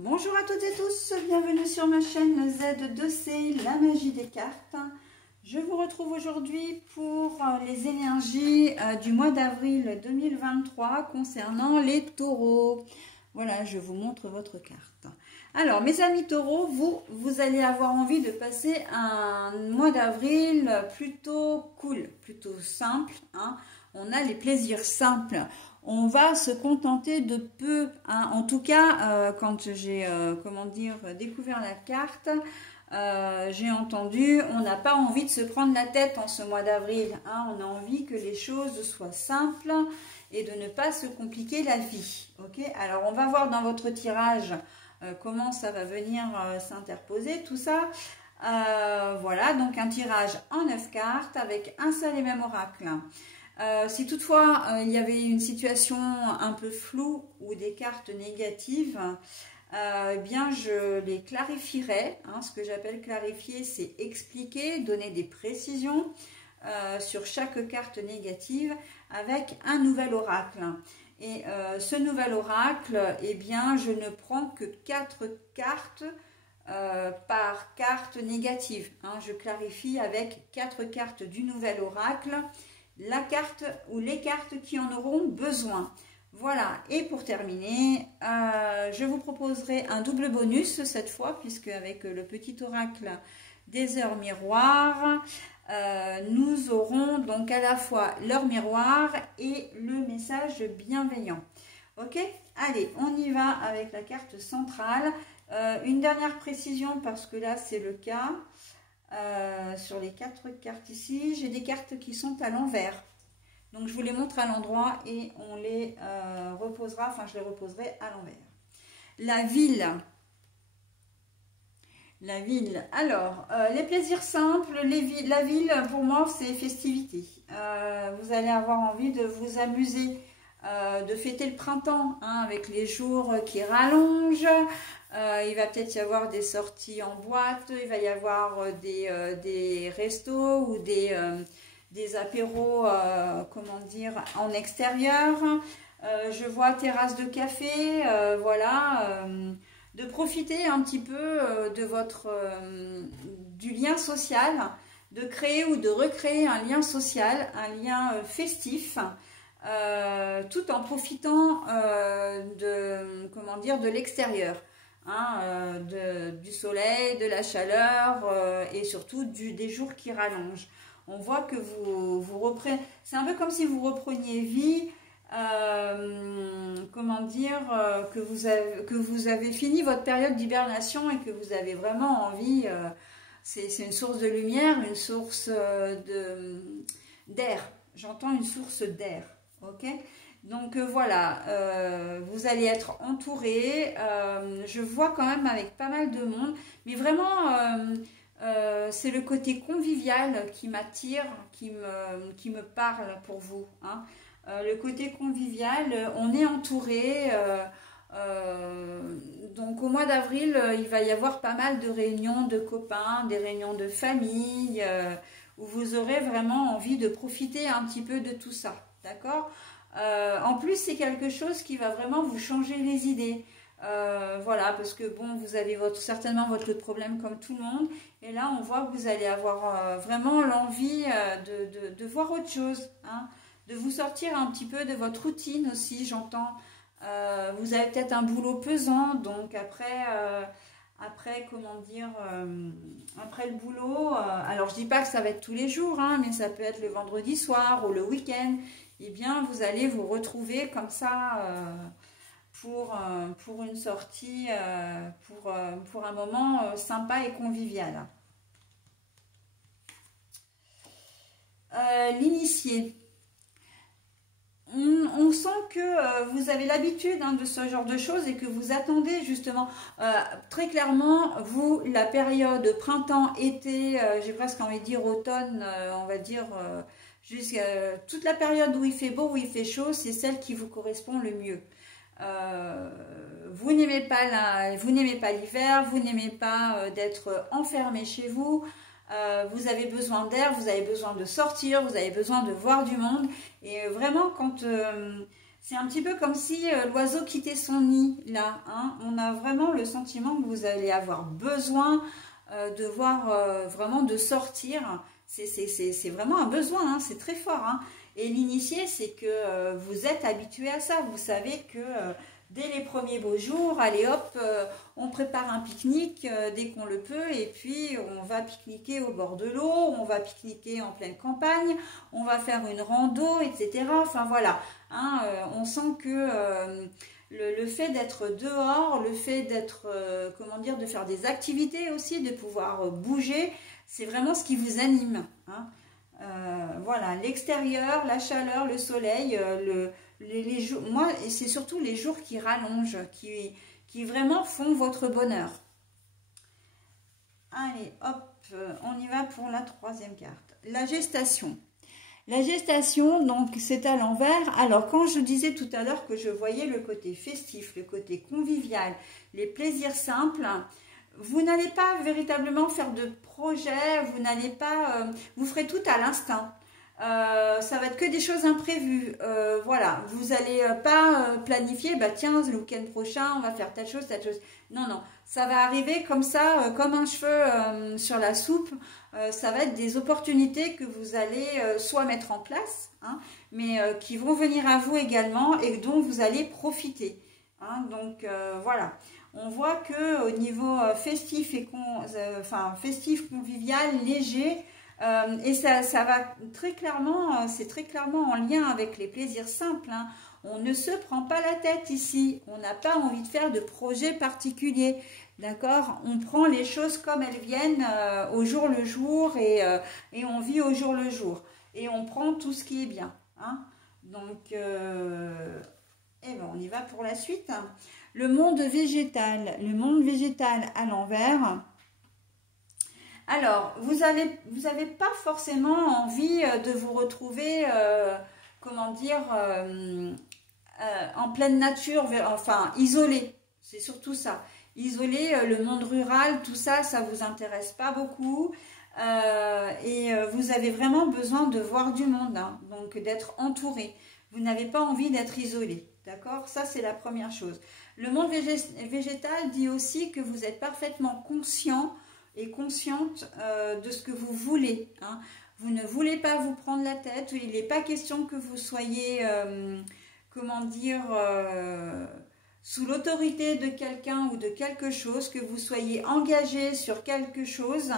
Bonjour à toutes et tous, bienvenue sur ma chaîne Z2C, la magie des cartes. Je vous retrouve aujourd'hui pour les énergies du mois d'avril 2023 concernant les taureaux. Voilà, je vous montre votre carte. Alors, mes amis taureaux, vous allez avoir envie de passer un mois d'avril plutôt cool, plutôt simple, hein. On a les plaisirs simples. On va se contenter de peu, hein. En tout cas, quand j'ai découvert la carte, j'ai entendu, on n'a pas envie de se prendre la tête en ce mois d'avril, hein. On a envie que les choses soient simples et de ne pas se compliquer la vie. Ok, alors on va voir dans votre tirage comment ça va venir s'interposer, tout ça. Voilà, donc un tirage en 9 cartes avec un seul et même oracle. Si toutefois il y avait une situation un peu floue ou des cartes négatives, eh bien je les clarifierai, hein. Ce que j'appelle clarifier, c'est expliquer, donner des précisions sur chaque carte négative avec un nouvel oracle. Et ce nouvel oracle, eh bien je ne prends que 4 cartes par carte négative, hein. Je clarifie avec 4 cartes du nouvel oracle la carte ou les cartes qui en auront besoin. Voilà, et pour terminer, je vous proposerai un double bonus cette fois, puisque avec le petit oracle des heures miroirs, nous aurons donc à la fois l'heure miroir et le message bienveillant. Ok, allez, on y va avec la carte centrale. Une dernière précision, parce que là c'est le cas. Sur les 4 cartes ici, j'ai des cartes qui sont à l'envers. Donc je vous les montre à l'endroit et on les reposera, enfin je les reposerai à l'envers. La ville. La ville. Alors, les plaisirs simples, la ville pour moi c'est festivité. Vous allez avoir envie de vous amuser, de fêter le printemps, hein, avec les jours qui rallongent. Il va peut-être y avoir des sorties en boîte, il va y avoir des restos ou des apéros, comment dire, en extérieur. Je vois terrasse de café, voilà, de profiter un petit peu du lien social, de créer ou de recréer un lien social, un lien festif. Tout en profitant de l'extérieur, hein, du soleil, de la chaleur et surtout des jours qui rallongent. On voit que vous reprenez, c'est un peu comme si vous repreniez vie, que vous avez fini votre période d'hibernation et que vous avez vraiment envie, c'est une source de lumière, une source d'air. J'entends une source d'air. Ok, donc voilà, vous allez être entouré. Je vois quand même avec pas mal de monde, mais vraiment c'est le côté convivial qui m'attire, qui me parle pour vous, hein. Le côté convivial, on est entouré. Donc au mois d'avril, il va y avoir pas mal de réunions de copains, des réunions de famille, où vous aurez vraiment envie de profiter un petit peu de tout ça. D'accord. En plus, c'est quelque chose qui va vraiment vous changer les idées. Voilà, parce que bon, vous avez certainement votre lot de problèmes comme tout le monde. Et là, on voit que vous allez avoir vraiment l'envie de voir autre chose, hein, de vous sortir un petit peu de votre routine aussi, j'entends. Vous avez peut-être un boulot pesant, donc après, comment dire, après le boulot, alors je dis pas que ça va être tous les jours, hein, mais ça peut être le vendredi soir ou le week-end. Eh bien, vous allez vous retrouver comme ça pour une sortie, pour un moment sympa et convivial. L'initié. On sent que vous avez l'habitude, hein, de ce genre de choses et que vous attendez justement très clairement, vous, la période printemps, été, j'ai presque envie de dire automne, on va dire jusqu'à toute la période où il fait beau, où il fait chaud, c'est celle qui vous correspond le mieux. Vous n'aimez pas l'hiver, vous n'aimez pas d'être enfermé chez vous. Vous avez besoin d'air, vous avez besoin de sortir, vous avez besoin de voir du monde. Et vraiment, quand C'est un petit peu comme si l'oiseau quittait son nid, là. Hein. On a vraiment le sentiment que vous allez avoir besoin de voir, vraiment de sortir. C'est vraiment un besoin, hein, c'est très fort. Hein. Et l'initié, c'est que vous êtes habitué à ça. Vous savez que dès les premiers beaux jours, allez hop, on prépare un pique-nique dès qu'on le peut. Et puis, on va pique-niquer au bord de l'eau, on va pique-niquer en pleine campagne, on va faire une rando, etc. Enfin, voilà. Hein, on sent que le fait d'être dehors, le fait d'être, comment dire, de faire des activités aussi, de pouvoir bouger, c'est vraiment ce qui vous anime. Hein. Voilà, l'extérieur, la chaleur, le soleil, les jours, moi, c'est surtout les jours qui rallongent, qui vraiment font votre bonheur. Allez, hop, on y va pour la troisième carte. La gestation. La gestation, donc, c'est à l'envers. Alors, quand je disais tout à l'heure que je voyais le côté festif, le côté convivial, les plaisirs simples, vous n'allez pas véritablement faire de projet, vous n'allez pas, vous ferez tout à l'instinct. Ça va être que des choses imprévues. Voilà, vous n'allez pas planifier, bah tiens, le week-end prochain, on va faire telle chose, telle chose. Non, non, ça va arriver comme ça, comme un cheveu sur la soupe. Ça va être des opportunités que vous allez soit mettre en place, hein, mais qui vont venir à vous également et dont vous allez profiter. Hein, donc voilà. On voit que au niveau festif et festif, convivial, léger, et ça va très clairement, c'est très clairement en lien avec les plaisirs simples. Hein. On ne se prend pas la tête ici. On n'a pas envie de faire de projet particulier. D'accord? On prend les choses comme elles viennent au jour le jour et on vit au jour le jour. Et on prend tout ce qui est bien. Hein. Donc, eh ben, on y va pour la suite. Le monde végétal à l'envers. Alors, vous avez pas forcément envie de vous retrouver, comment dire, en pleine nature, enfin, isolé. C'est surtout ça. Isolé, le monde rural, tout ça, ça vous intéresse pas beaucoup. Et vous avez vraiment besoin de voir du monde, hein, donc d'être entouré. Vous n'avez pas envie d'être isolé. D'accord? Ça, c'est la première chose. Le monde végétal dit aussi que vous êtes parfaitement conscient et consciente de ce que vous voulez. Hein. Vous ne voulez pas vous prendre la tête. Il n'est pas question que vous soyez, comment dire, sous l'autorité de quelqu'un ou de quelque chose, que vous soyez engagé sur quelque chose.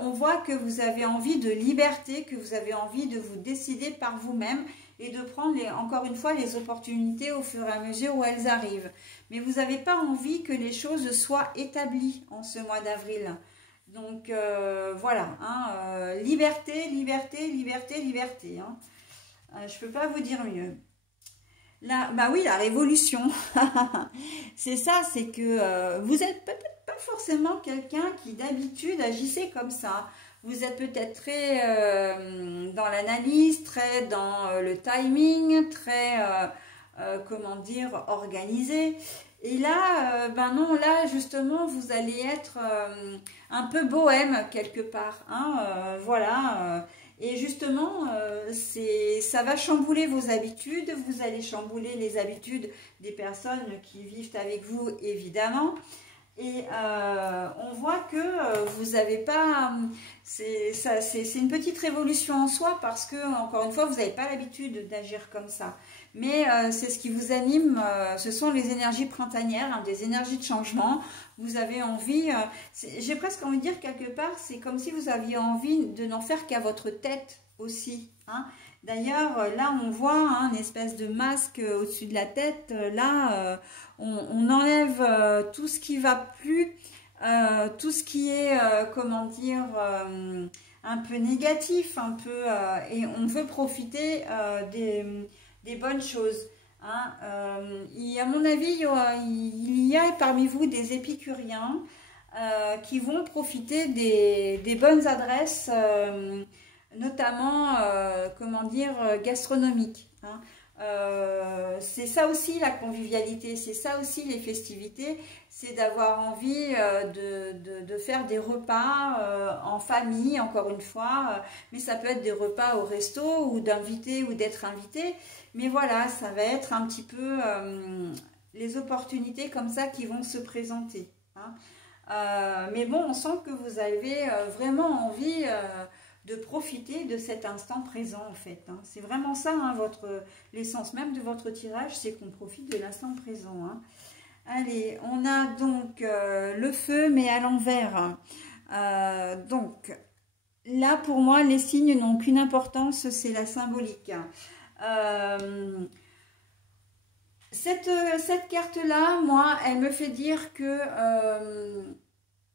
On voit que vous avez envie de liberté, que vous avez envie de vous décider par vous-même et de prendre, encore une fois, les opportunités au fur et à mesure où elles arrivent. Mais vous n'avez pas envie que les choses soient établies en ce mois d'avril. Donc, voilà, hein, liberté, liberté, liberté, liberté. Hein. Je ne peux pas vous dire mieux. Là, bah oui, la révolution. C'est ça, c'est que vous n'êtes peut-être pas forcément quelqu'un qui d'habitude agissait comme ça. Vous êtes peut-être très dans l'analyse, très dans le timing, très, comment dire, organisé. Et là, ben non, là, justement, vous allez être un peu bohème quelque part. Hein, voilà. Et justement, ça va chambouler vos habitudes. Vous allez chambouler les habitudes des personnes qui vivent avec vous, évidemment. Et on voit que vous n'avez pas... C'est une petite révolution en soi parce que, encore une fois, vous n'avez pas l'habitude d'agir comme ça. Mais c'est ce qui vous anime, ce sont les énergies printanières, hein, des énergies de changement. Vous avez envie, j'ai presque envie de dire quelque part, c'est comme si vous aviez envie de n'en faire qu'à votre tête aussi. Hein. D'ailleurs, là, on voit hein, une espèce de masque au-dessus de la tête. Là, on enlève tout ce qui va plus, tout ce qui est, comment dire, un peu négatif, un peu, et on veut profiter des bonnes choses. Hein. À mon avis, il y a parmi vous des épicuriens qui vont profiter des bonnes adresses, notamment, comment dire, gastronomiques. Hein. C'est ça aussi la convivialité, c'est ça aussi les festivités, c'est d'avoir envie de faire des repas en famille, encore une fois, mais ça peut être des repas au resto ou d'inviter ou d'être invité, mais voilà, ça va être un petit peu les opportunités comme ça qui vont se présenter, hein. Mais bon, on sent que vous avez vraiment envie de profiter de cet instant présent en fait, hein. C'est vraiment ça, hein, l'essence même de votre tirage, c'est qu'on profite de l'instant présent, hein. Allez, on a donc le feu mais à l'envers. Donc là pour moi les signes n'ont qu'une importance, c'est la symbolique. Cette carte là, moi, elle me fait dire que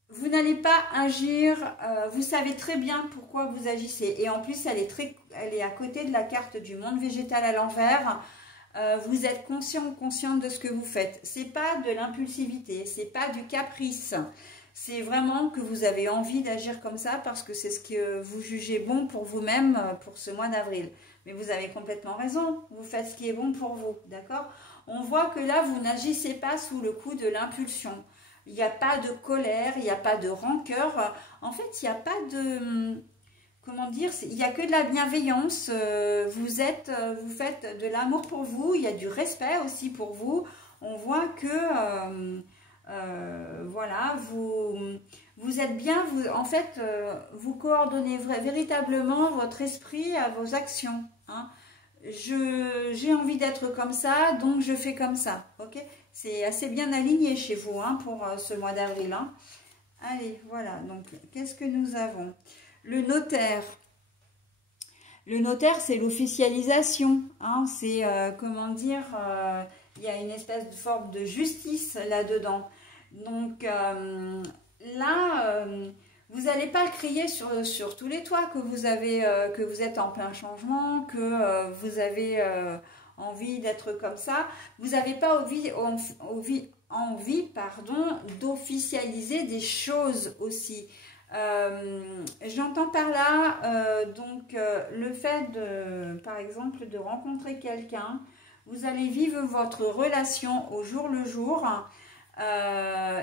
vous n'allez pas agir, vous savez très bien pourquoi vous agissez. Et en plus, elle est à côté de la carte du monde végétal à l'envers. Vous êtes conscient ou consciente de ce que vous faites. C'est pas de l'impulsivité, c'est pas du caprice. C'est vraiment que vous avez envie d'agir comme ça parce que c'est ce que vous jugez bon pour vous-même pour ce mois d'avril. Mais vous avez complètement raison, vous faites ce qui est bon pour vous, d'accord? On voit que là, vous n'agissez pas sous le coup de l'impulsion. Il n'y a pas de colère, il n'y a pas de rancœur. En fait, il n'y a pas de... Comment dire? Il n'y a que de la bienveillance. Vous faites de l'amour pour vous. Il y a du respect aussi pour vous. On voit que... voilà, vous êtes bien. En fait, vous coordonnez véritablement votre esprit à vos actions, hein. J'ai envie d'être comme ça, donc je fais comme ça, ok? C'est assez bien aligné chez vous, hein, pour ce mois d'avril, hein. Allez, voilà, donc qu'est-ce que nous avons? Le notaire. Le notaire, c'est l'officialisation, hein, c'est, comment dire, il y a une espèce de forme de justice là-dedans. Donc là... vous n'allez pas le crier sur tous les toits que vous êtes en plein changement, que vous avez envie d'être comme ça. Vous n'avez pas envie d'officialiser des choses aussi. J'entends par là le fait par exemple de rencontrer quelqu'un. Vous allez vivre votre relation au jour le jour.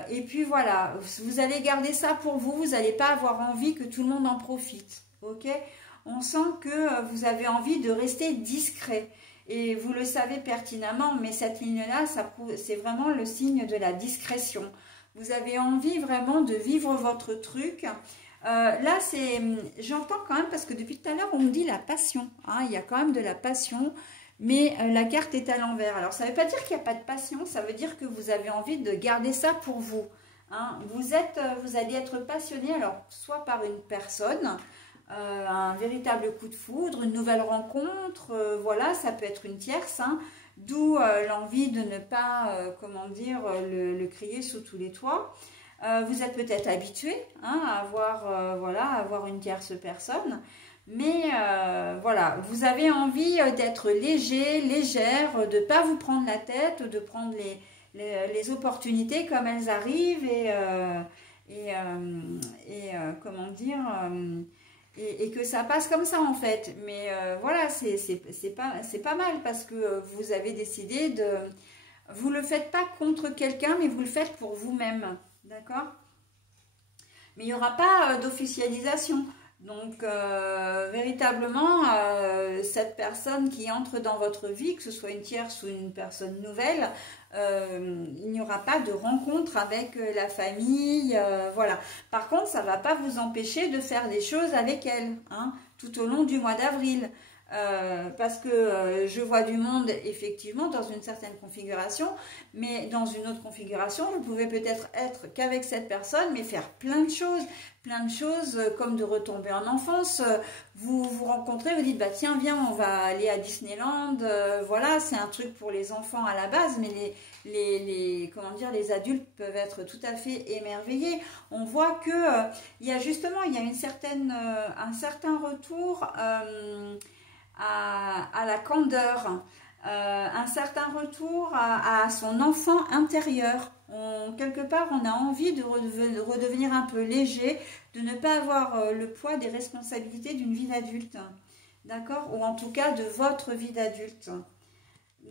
Et puis voilà, vous allez garder ça pour vous, vous n'allez pas avoir envie que tout le monde en profite, ok? On sent que vous avez envie de rester discret, et vous le savez pertinemment, mais cette ligne-là, c'est vraiment le signe de la discrétion. Vous avez envie vraiment de vivre votre truc. Là, j'entends quand même, parce que depuis tout à l'heure, on me dit la passion, hein, il y a quand même de la passion. Mais la carte est à l'envers. Alors, ça ne veut pas dire qu'il n'y a pas de passion, ça veut dire que vous avez envie de garder ça pour vous, hein. Vous allez être passionné, alors, soit par une personne, un véritable coup de foudre, une nouvelle rencontre, voilà, ça peut être une tierce, hein, d'où l'envie de ne pas, comment dire, le crier sous tous les toits. Vous êtes peut-être habitué, hein, à avoir une tierce personne. Mais voilà, vous avez envie d'être léger, légère, de ne pas vous prendre la tête, de prendre les opportunités comme elles arrivent comment dire, et que ça passe comme ça en fait. Mais voilà, c'est pas mal parce que vous avez décidé de... Vous ne le faites pas contre quelqu'un, mais vous le faites pour vous-même, d'accord? Mais il n'y aura pas d'officialisation. Donc, véritablement, cette personne qui entre dans votre vie, que ce soit une tierce ou une personne nouvelle, il n'y aura pas de rencontre avec la famille, voilà. Par contre, ça ne va pas vous empêcher de faire des choses avec elle, hein, tout au long du mois d'avril. Parce que je vois du monde effectivement dans une certaine configuration, mais dans une autre configuration, vous pouvez peut-être être qu'avec cette personne, mais faire plein de choses comme de retomber en enfance. Vous vous rencontrez, vous dites bah tiens viens on va aller à Disneyland, voilà c'est un truc pour les enfants à la base, mais les adultes peuvent être tout à fait émerveillés. On voit que il y a un certain retour à la candeur, un certain retour à son enfant intérieur. Quelque part, on a envie de redevenir un peu léger, de ne pas avoir le poids des responsabilités d'une vie d'adulte, d'accord? Ou en tout cas de votre vie d'adulte.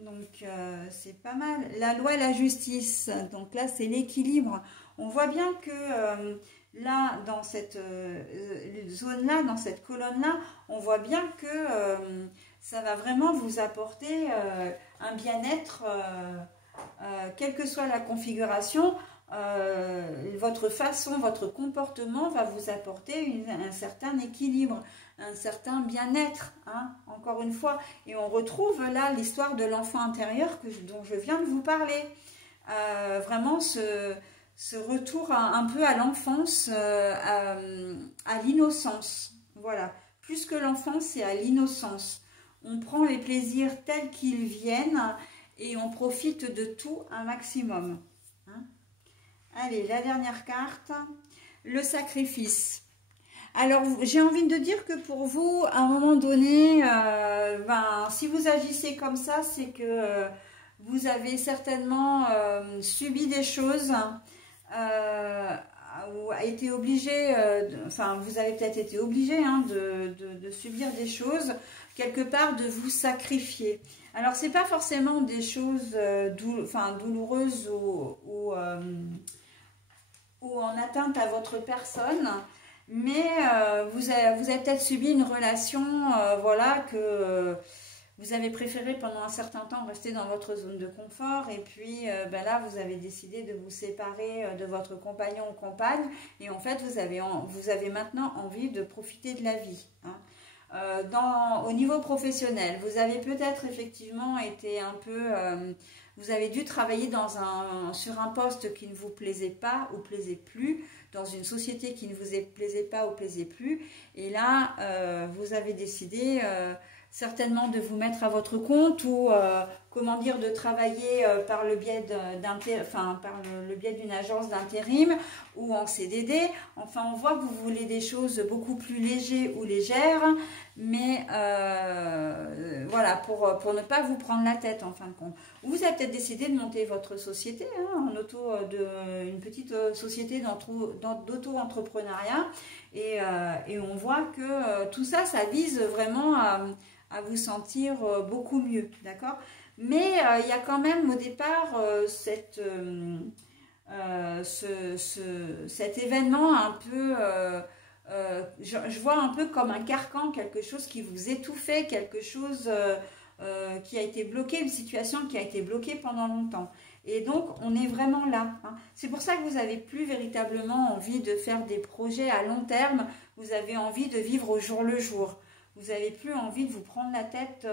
Donc, c'est pas mal. La loi et la justice. Donc là, c'est l'équilibre. On voit bien que là, dans cette zone-là, dans cette colonne-là, on voit bien que ça va vraiment vous apporter un bien-être, quelle que soit la configuration. Votre façon, votre comportement va vous apporter un certain équilibre, un certain bien-être, hein, encore une fois. Et on retrouve là l'histoire de l'enfant intérieur dont je viens de vous parler. Vraiment ce retour un peu à l'enfance, à l'innocence. Voilà, plus que l'enfance, c'est à l'innocence. On prend les plaisirs tels qu'ils viennent et on profite de tout un maximum. Hein. Allez, la dernière carte, le sacrifice. Alors, j'ai envie de dire que pour vous, à un moment donné, si vous agissez comme ça, c'est que vous avez certainement subi des choses, ou été obligé, vous avez peut-être été obligé hein, de subir des choses, quelque part de vous sacrifier. Alors, c'est pas forcément des choses douloureuses ou en atteinte à votre personne, mais vous avez peut-être subi une relation, voilà, que vous avez préféré pendant un certain temps rester dans votre zone de confort, et puis là, vous avez décidé de vous séparer de votre compagnon ou compagne, et en fait, vous avez maintenant envie de profiter de la vie. Hein. Au niveau professionnel, vous avez peut-être effectivement été un peu... vous avez dû travailler sur un poste qui ne vous plaisait pas ou plaisait plus, dans une société qui ne vous plaisait pas ou plaisait plus. Et là, vous avez décidé certainement de vous mettre à votre compte ou, de travailler par le biais d'une agence d'intérim ou en CDD. Enfin, on voit que vous voulez des choses beaucoup plus légères ou légères, mais voilà, pour ne pas vous prendre la tête en fin de compte. Vous avez peut-être décidé de monter votre société, hein, une petite société d'auto-entrepreneuriat, et on voit que tout ça, ça vise vraiment à vous sentir beaucoup mieux, d'accord? Mais il y a quand même au départ cet événement un peu... je vois un peu comme un carcan, quelque chose qui vous étouffait, quelque chose qui a été bloqué, une situation qui a été bloquée pendant longtemps. Et donc, on est vraiment là. Hein. C'est pour ça que vous n'avez plus véritablement envie de faire des projets à long terme. Vous avez envie de vivre au jour le jour. Vous n'avez plus envie de vous prendre la tête,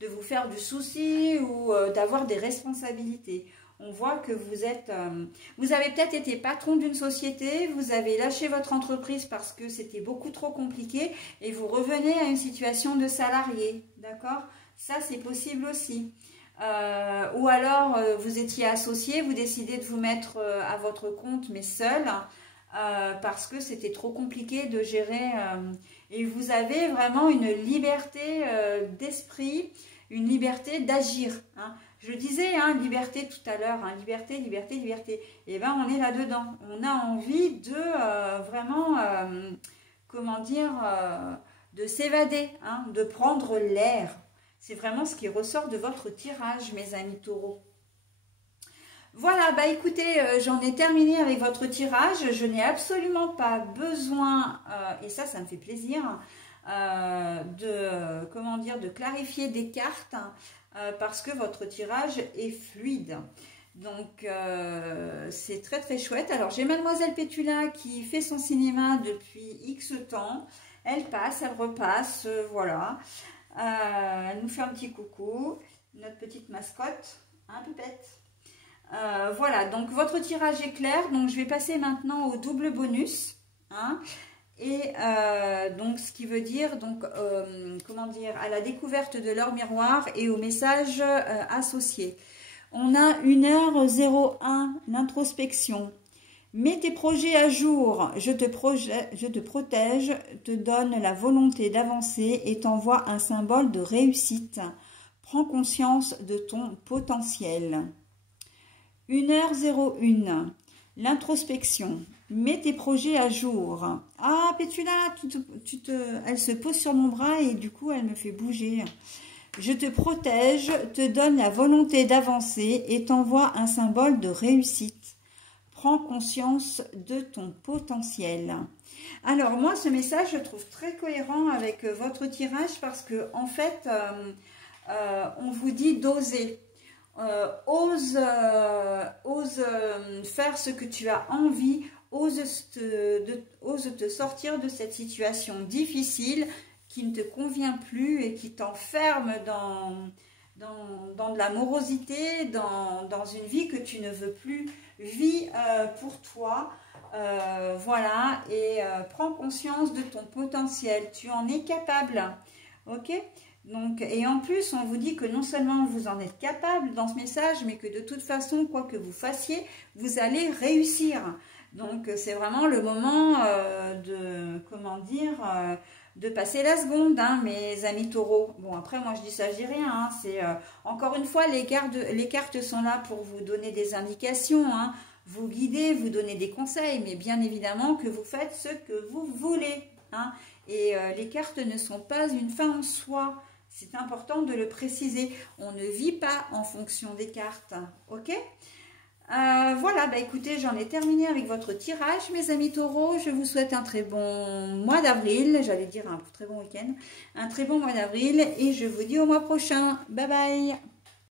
de vous faire du souci ou d'avoir des responsabilités. On voit que vous avez peut-être été patron d'une société, vous avez lâché votre entreprise parce que c'était beaucoup trop compliqué et vous revenez à une situation de salarié, d'accord? Ça, c'est possible aussi. Ou alors, vous étiez associé, vous décidez de vous mettre à votre compte, mais seul, parce que c'était trop compliqué de gérer. Et vous avez vraiment une liberté d'esprit, une liberté d'agir. Hein. Je disais, hein, liberté tout à l'heure, hein, liberté, liberté, liberté. Et bien, on est là-dedans. On a envie de vraiment, de s'évader, hein, de prendre l'air. C'est vraiment ce qui ressort de votre tirage, mes amis taureaux. Voilà, bah écoutez, j'en ai terminé avec votre tirage. Je n'ai absolument pas besoin, et ça me fait plaisir, de clarifier des cartes, parce que votre tirage est fluide. Donc, c'est très très chouette. Alors, j'ai Mademoiselle Pétula qui fait son cinéma depuis X temps. Elle passe, elle repasse, voilà. Elle nous fait un petit coucou. Notre petite mascotte, un pupette. Voilà, donc votre tirage est clair. Donc, je vais passer maintenant au double bonus. Hein. Et donc, ce qui veut dire, donc, à la découverte de leur miroir et au message associé. On a 1h01, l'introspection. Mets tes projets à jour, je te protège, te donne la volonté d'avancer et t'envoie un symbole de réussite. Prends conscience de ton potentiel. 1h01, l'introspection. Mets tes projets à jour. Ah, Pétula, elle se pose sur mon bras et du coup, elle me fait bouger. Je te protège, te donne la volonté d'avancer et t'envoie un symbole de réussite. Prends conscience de ton potentiel. Alors moi, ce message, je trouve très cohérent avec votre tirage parce que en fait, on vous dit d'oser. Ose faire ce que tu as envie, ose te sortir de cette situation difficile qui ne te convient plus et qui t'enferme dans de la morosité, dans une vie que tu ne veux plus. Vis pour toi, voilà, et prends conscience de ton potentiel. Tu en es capable, ok? Donc, et en plus, on vous dit que non seulement vous en êtes capable dans ce message, mais que de toute façon, quoi que vous fassiez, vous allez réussir. Donc, c'est vraiment le moment comment dire, de passer la seconde, hein, mes amis taureaux. Bon, après, moi, je dis ça, je dis rien. Hein, c'est encore une fois, les cartes sont là pour vous donner des indications, hein, vous guider, vous donner des conseils, mais bien évidemment que vous faites ce que vous voulez. Hein, et les cartes ne sont pas une fin en soi. C'est important de le préciser. On ne vit pas en fonction des cartes. Ok? Voilà, bah écoutez, j'en ai terminé avec votre tirage, mes amis taureaux. Je vous souhaite un très bon mois d'avril. J'allais dire un très bon week-end. Un très bon mois d'avril. Et je vous dis au mois prochain. Bye bye!